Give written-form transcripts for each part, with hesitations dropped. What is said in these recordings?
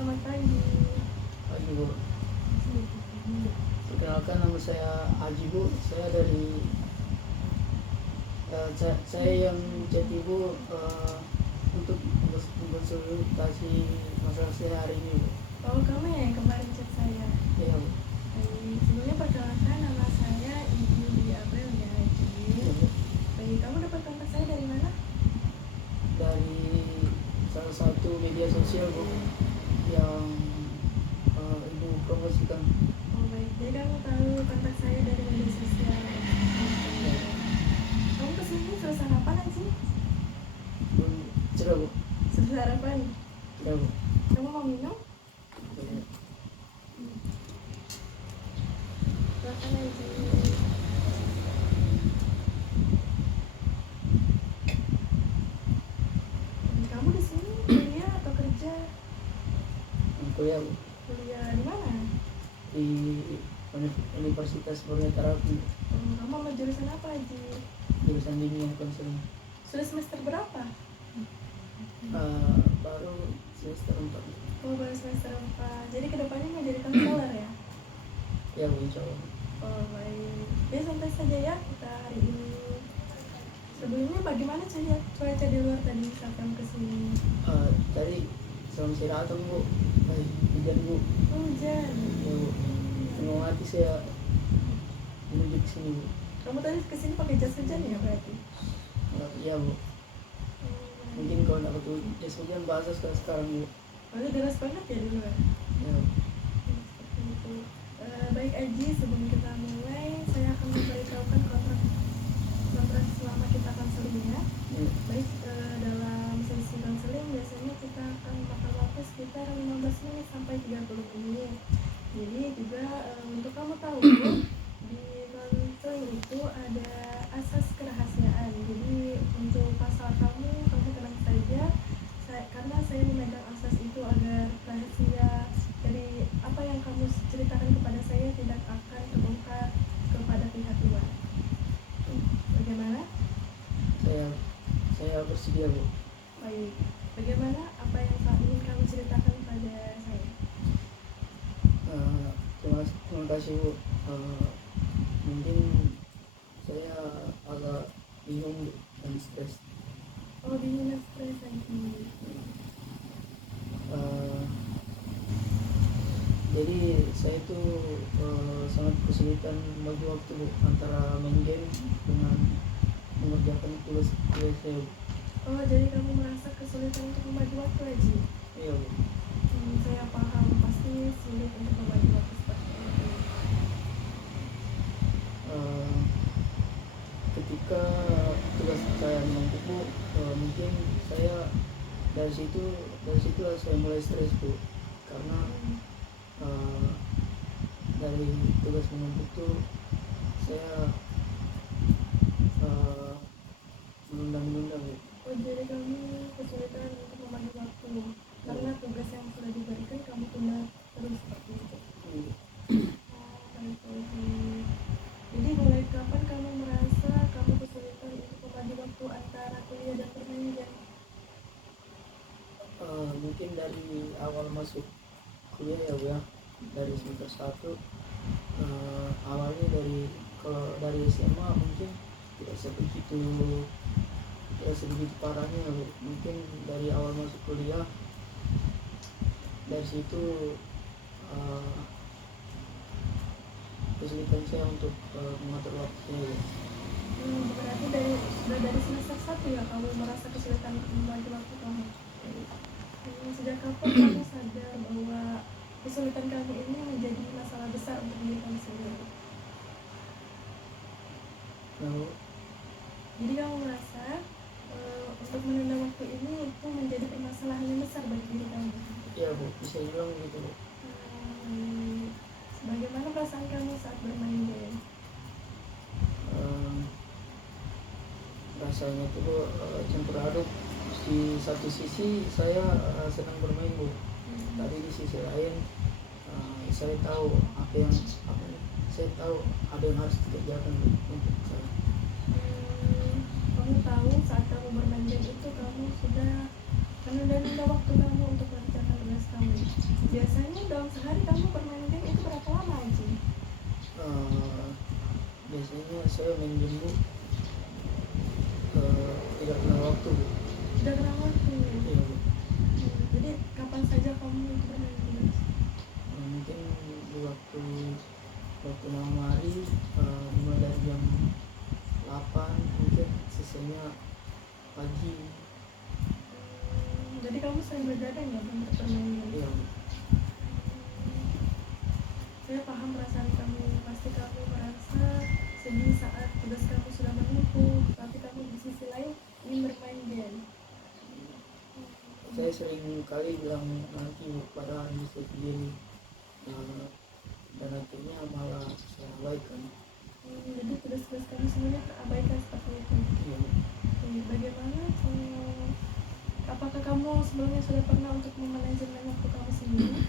Selamat pagi. Pagi Bu. Perkenalkan, nama saya Aji Bu. Saya dari saya yang chat Ibu untuk konsultasi masalah saya hari ini Bu. Oh, kamu ya yang kemarin chat saya. Iya Bu. Baik, sebelumnya perkenalkan, nama saya Ibu Dwi Aprilia Haji. Iya Bu. Baik, kamu dapat kontak saya dari mana? Dari salah satu media sosial Bu yang Ibu promosikan. Oh baik, jadi kamu tahu kontak saya dari media sosial. Kamu kesini sudah sarapan aja? Sudah Bu. Sudah sarapan? Sudah Bu. Kamu mau minum? Silakan aja. Kamu di sini kuliah atau kerja? Kuliah Bu. Kuliah di mana? Di Universitas Bernetarapi. Kamu ambil jurusan apa aja? Jurusan Kimia Konseling. Sudah semester berapa? Baru semester 4. Oh, baru semester 4. Jadi kedepannya mau jadi konselor ya? Ya Bu, insya Allah. Oh baik. Ya santai saja ya kita hari ini. Sebelumnya bagaimana cuaca di luar tadi saat kamu kesini? Tadi selama saya datang Bu, hujan Bu. Hujan. Ya Bu, senang hati saya menuju ke sini Bu. Kamu tadi kesini pakai jas hujan ya berarti? Iya Bu. Mungkin kalau nggak pakai jas hujan basah sekarang Bu. Masih deras banget ya di luar. Ya Bu. Seperti itu. Baik Aji, sebelum kita mulai, saya akan memberitahukan kontrak selama kita konselingnya. Ya. Baik, dalam sesi konseling biasanya kita akan makan waktu sekitar 15 menit sampai 30 menit. Jadi juga untuk kamu tahu di konseling itu ada asas kerahasiaan. Jadi untuk pasal kamu tenang saja, karena saya memegang asas itu agar rahasia dari apa yang kamu ceritakan kepada saya tidak akan terbongkar kepada pihak luar. Bagaimana? Saya bersedia Bu. Baik. Bagaimana apa yang ingin kamu ceritakan pada saya? Terima kasih Bu. Mungkin saya agak bingung Bu, dan stres. Oh, bingung dan stres lagi. Jadi saya itu sangat kesulitan bagi waktu Bu, antara main game dengan mengerjakan tugas saya Bu. Oh, jadi kamu merasa kesulitan untuk membagi waktu aja? Iya Bu. Saya paham, pasti sulit untuk membagi waktu seperti itu. Ketika tugas saya menumpuk Bu, mungkin saya dari situ saya mulai stres Bu, karena dari tugas menumpuk tuh saya menunda Bu. Oh, jadi kamu kesulitan untuk membagi waktu karena tugas yang sudah diberikan kamu tunda terus seperti itu. Baik. Jadi mulai kapan kamu merasa kamu kesulitan untuk membagi waktu antara kuliah dan bermain game? Mungkin dari awal masuk kuliah ya Bu ya, dari semester 1. Awalnya kalau dari SMA mungkin tidak sebegitu parahnya Bu. Mungkin dari awal masuk kuliah, dari situ kesulitan saya untuk mengatur waktunya Bu. Berarti dari semester 1 ya kamu merasa kesulitan membagi waktu kamu. Sejak kapan kamu sadar bahwa kesulitan kamu ini menjadi masalah besar untuk diri kamu sendiri? Jadi kamu merasa untuk menunda waktu ini itu menjadi permasalahan yang besar bagi diri kamu? Iya Bu, bisa dibilang gitu Bu. Bagaimana perasaan kamu saat bermain game? Rasanya itu Bu, campur aduk. Di satu sisi saya senang bermain Bu, tapi di sisi lain saya tahu saya tahu ada yang harus dikerjakan untuk saya. Kamu tahu saat kamu bermain game itu kamu sudah menunda waktu kamu untuk mengerjakan tugas kamu. sehari kamu bermain game itu berapa lama Aji? Biasanya saya main game Bu, tidak kenal waktu Bu. Tidak kenal waktu. Iya Bu. Jadi kapan saja kamu itu bermain game? Mungkin di waktu malam hari, mulai dari jam 8 mungkin selesainya pagi. Jadi kamu sering begadang ya untuk bermain game? Iya Bu. Saya paham perasaan kamu. Pasti kamu merasa sedih saat tugas kamu sudah menumpuk, tapi kamu di sisi lain ingin bermain game. Saya sering kali bilang nanti Bu, padahal bisa begini, dan akhirnya malah saya abaikan. Jadi tugas-tugas kamu semuanya terabaikan seperti itu. Iya Bu. Bagaimana? Apakah kamu sebelumnya sudah pernah untuk memanajemen waktu kamu sendiri?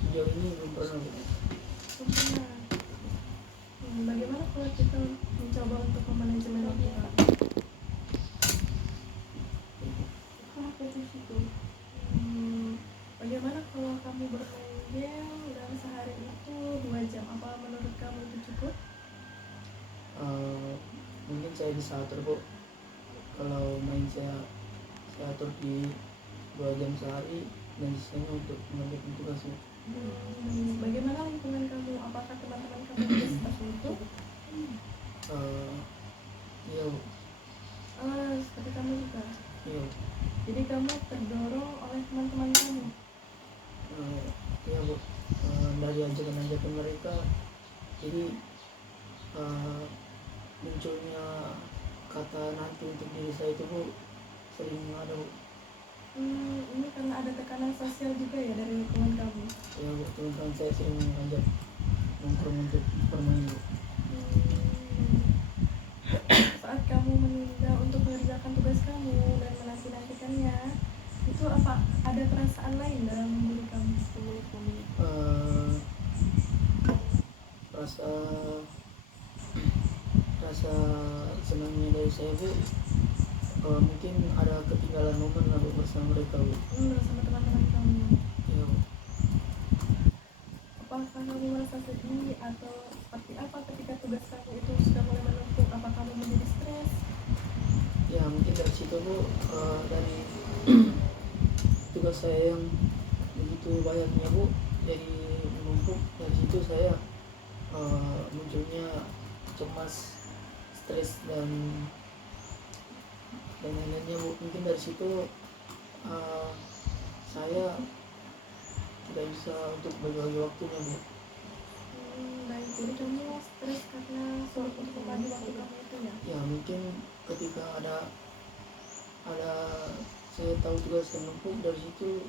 Sejauh ini belum pernah Bu. Belum pernah. Bagaimana kalau kita mencoba untuk memanajemen waktu kamu? Apa itu? Bagaimana kalau kamu bermain game dalam sehari itu 2 jam? Apa menurut kamu itu cukup? Mungkin saya bisa atur Bu. Kalau main saya atur di 2 jam sehari dan sisanya untuk mengerjakan tugas Bu. Bagaimana lingkungan kamu? Apakah teman-teman kamu juga seperti itu? Iya Bu. Seperti kamu juga. Iya Bu. Jadi kamu terdorong oleh teman-teman kamu. Iya Bu. Dari ajakan-ajakan mereka, jadi munculnya kata nanti untuk diri saya itu Bu sering ada Bu. Ini karena ada tekanan sosial juga ya dari lingkungan kamu. Ya Bu, teman-teman saya sering mengajak nongkrong untuk bermain Bu. Saat kamu menunda untuk mengerjakan tugas kamu dan menanti-nantikannya, itu apa ada perasaan lain dalam diri kamu? Rasa senangnya dari saya Bu, mungkin ada ketinggalan momen lah Bu bersama mereka Bu. Bersama teman-teman kamu. Iya Bu. Apakah kamu merasa sedih atau seperti apa ketika tugas kamu itu sudah mulai menumpuk? Apa kamu menjadi stres? Ya mungkin dari situ Bu, dari tugas saya yang begitu banyaknya Bu, jadi menumpuk. Dari situ saya munculnya cemas, stres dan lain-lainnya Bu. Mungkin dari situ saya tidak bisa untuk bagi-bagi waktunya Bu. Baik, jadi kamu stres karena sulit untuk membagi waktu kamu itu ya? Ya mungkin ketika ada saya tahu tugas yang menumpuk, dari situ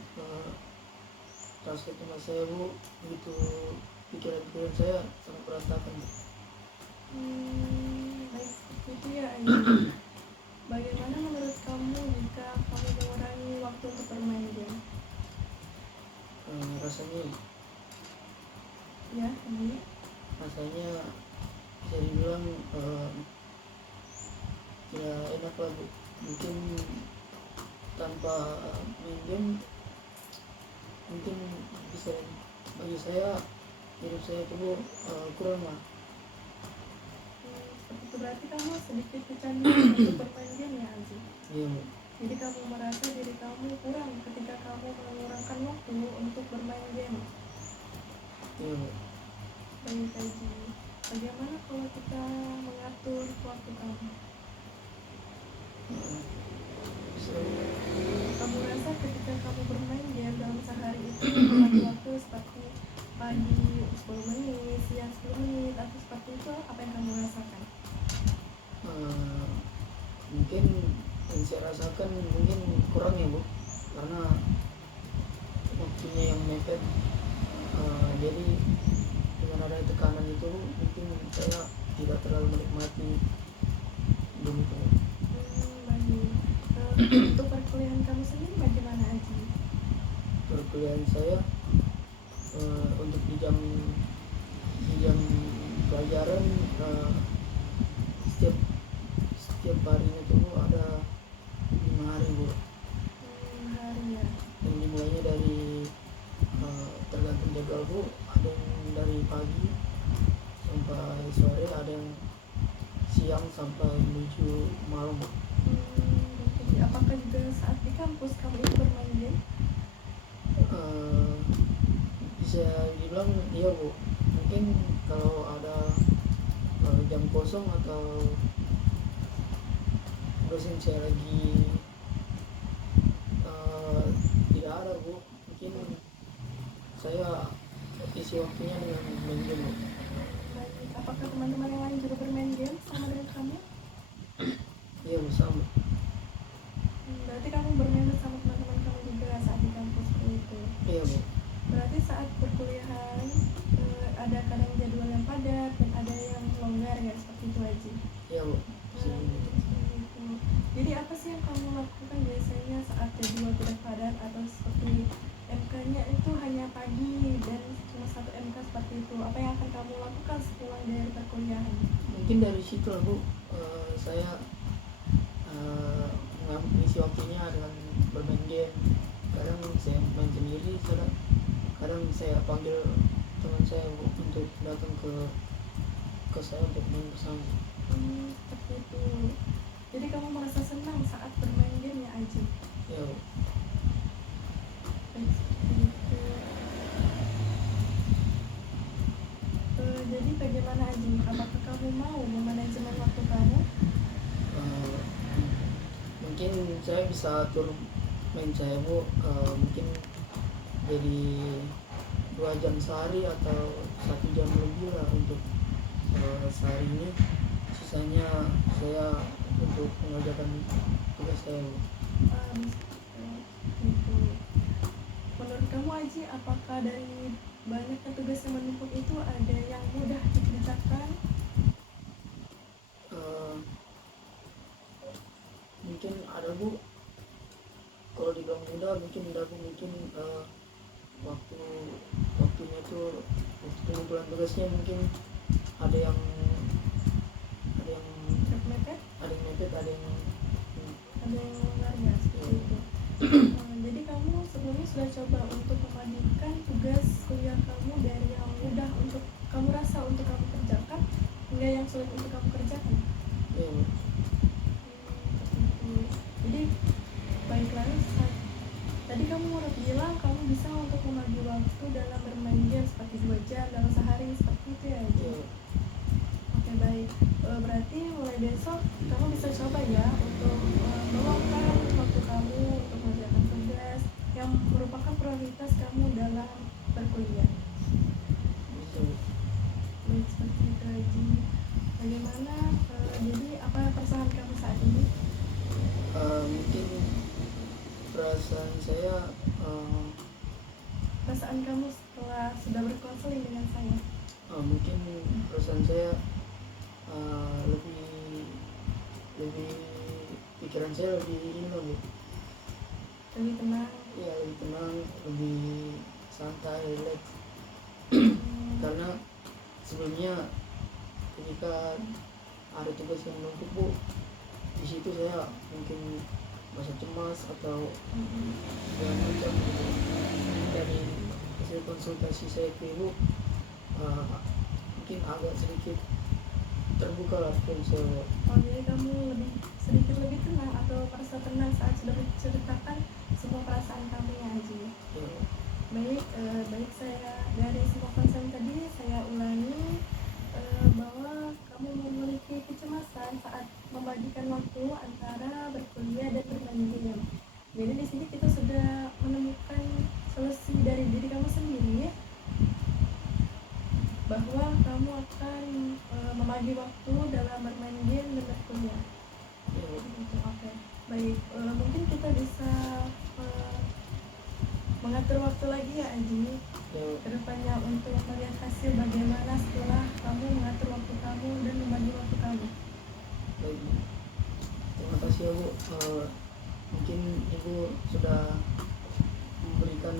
rasa cemas saya Bu, begitu pikiran saya sangat berantakan Bu. Baik, seperti itu ya Ayu. Bagaimana menurut kamu jika kamu mengurangi waktu untuk bermain game? Rasanya Ya, ini bisa dibilang ya enak lah Bu. Mungkin tanpa main game mungkin bisa, bagi saya hidup saya itu Bu kurang lah. seperti itu berarti kamu sedikit kecanduan untuk bermain game ya Aziz? Iya Bu. Jadi kamu merasa diri kamu kurang ketika kamu mengurangkan waktu untuk bermain game. Iya Bu. Baik Aji, bagaimana kalau kita mengatur waktu kamu? Kamu rasa ketika kamu bermain game dalam sehari itu membagi waktu seperti pagi 10 menit, siang 10 menit, atau seperti itu, apa yang kamu rasakan? Mungkin yang saya rasakan mungkin kurang ya Bu, karena waktunya yang mepet. Jadi dengan ada tekanan itu mungkin saya tidak terlalu menikmati game itu. Baik. Untuk perkuliahan kamu sendiri bagaimana Aji? Perkuliahan saya untuk di jam pelajaran setiap harinya itu Bu ada 5 hari Bu. 5 hari ya. Dan dimulainya dari pagi sampai sore, ada yang siang sampai menuju malam. Jadi apakah juga saat di kampus kamu itu bermain game? Bisa dibilang iya Bu, mungkin kalau ada jam kosong atau dosen saya lagi tidak ada Bu, mungkin saya isi waktunya dengan main game Bu. Baik, apakah teman-teman yang lain juga bermain game sama dengan kamu? Iya bersama. Berarti kamu bermain bersama teman-teman kamu juga saat di kampus itu. Iya Bu. Berarti saat perkuliahan ada kadang jadwal yang padat dan ada yang longgar ya, seperti itu aja. Iya Bu. Jadi apa sih yang kamu lakukan biasanya saat jadwal tidak padat atau seperti MK-nya itu hanya pagi dan cuma 1 MK seperti itu? Apa yang akan kamu lakukan sepulang dari perkuliahan? Mungkin dari situ lah Bu, saya mengisi waktunya dengan bermain game. Kadang saya main sendiri, kadang saya panggil teman saya Bu untuk datang ke saya untuk main bersama. Seperti itu. Jadi kamu merasa senang saat bermain game ya Aji? Ya Bu. Seperti itu. Jadi bagaimana Aji? Apakah kamu mau memanajemen waktu kamu? Mungkin saya bisa atur main saya Bu, mungkin jadi 2 jam sehari atau 1 jam lebih lah untuk sehari ini. Sisanya saya untuk mengerjakan tugas saya Bu. Gitu. Menurut kamu Aji, apakah dari banyaknya tugas yang menumpuk itu ada yang mudah dikerjakan? Mungkin ada Bu, kalau dibilang mudah mungkin ada Bu, mungkin waktunya itu, waktu pengumpulan tugasnya mungkin ada yang Mepet? ada yang mepet, ada yang Longgar ya, seperti itu. Jadi kamu sebelumnya sudah coba untuk memadukan tugas kuliah kamu dari yang mudah untuk kamu rasa untuk kamu kerjakan hingga yang sulit untuk kamu kerjakan? ya, Jadi baiklah, tadi kamu udah bilang kamu bisa untuk membagi waktu dalam bermain game seperti 2 jam dalam sehari, seperti itu ya Aji? ya. Oke baik, berarti mulai besok kamu bisa coba ya untuk meluangkan waktu kamu untuk mengerjakan tugas yang merupakan prioritas kamu dalam berkuliah. Bisa. Baik, seperti itu Aji. Bagaimana, jadi apa perasaan kamu saat ini? Mungkin perasaan saya Perasaan kamu setelah sudah berkonseling dengan saya? mungkin perasaan saya lebih pikiran saya lebih ini loh Bu. Lebih tenang? Ya lebih tenang, lebih santai, relax. Karena sebelumnya ketika ada tugas yang menumpuk Bu, di situ saya mungkin merasa cemas atau segala macam gitu. Dari hasil konsultasi saya ke Ibu, mungkin agak sedikit terbuka lah film saya. Oh, jadi kamu sedikit lebih tenang atau merasa tenang saat sudah menceritakan semua perasaan kamu ya Haji? Ya. Baik, saya dari semua konsen tadi saya ulangi bahwa kamu memiliki kecemasan saat membagikan waktu antara berkuliah dan bermain game. Jadi di sini kita sudah menemukan solusi dari diri kamu sendiri, bahwa kamu akan membagi waktu dalam bermain game dan berkuliah. Oke. Baik, mungkin kita bisa mengatur waktu lagi ya Aji kedepannya untuk melihat hasil bagaimana setelah kamu mengatur waktu kamu dan membagi waktu kamu. Baik, terima kasih ya Bu. Mungkin Ibu sudah memberikan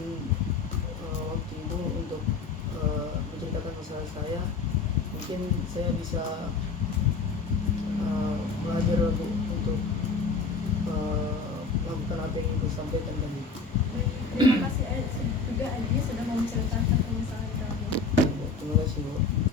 waktu Ibu untuk menceritakan masalah saya. Mungkin saya bisa belajar Bu untuk melakukan apa yang Ibu sampaikan tadi. Terima kasih juga Aji sudah mau menceritakan permasalahan kamu. Terima kasih. sih Bu.